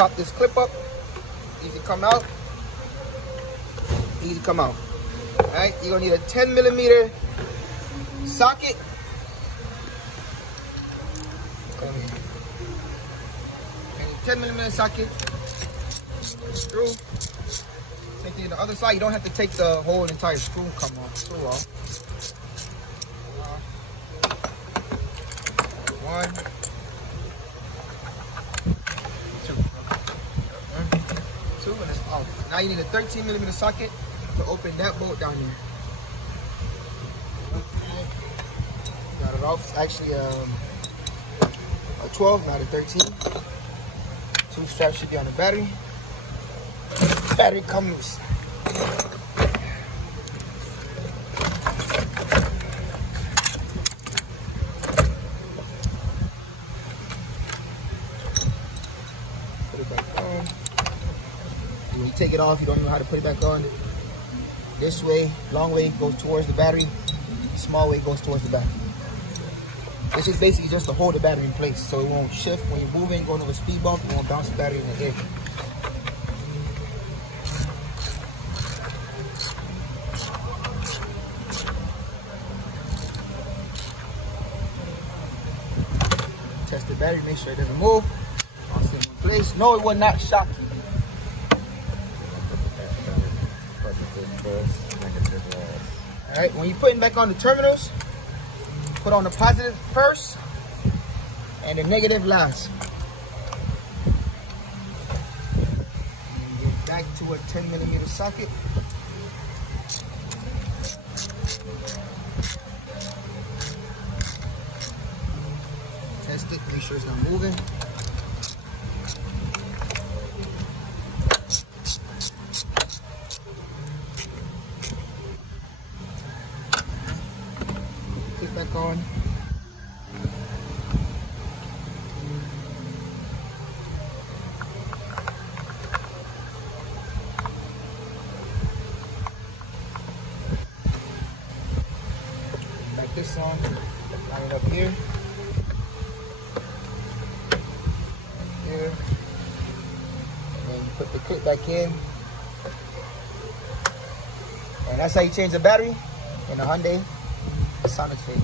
pop this clip up. Easy come out. Easy come out. Alright, you're gonna need a 10mm socket. And a 10mm socket. Screw. Same thing to the other side. You don't have to take the whole entire screw screw off. One, two, and it's off. Now you need a 13mm socket to open that bolt down here. Got it off. It's actually a 12, not a 13. Two straps should be on the battery. Battery comes. Put it back on. When you take it off, you don't know how to put it back on. This way, long way goes towards the battery. Small way goes towards the battery. It's just basically just to hold the battery in place so it won't shift when you're moving, going over a speed bump, it won't bounce the battery in the air. Test the battery, make sure it doesn't move. I'll stay in place. No, it will not shock you. Alright, when you're putting back on the terminals, put on the positive first and the negative last. And get back to a 10mm socket. Test it, make sure it's not moving. Click back on. Back this on, line it up here. Here. And then you put the clip back in. And that's how you change the battery in a Hyundai Santa Fe.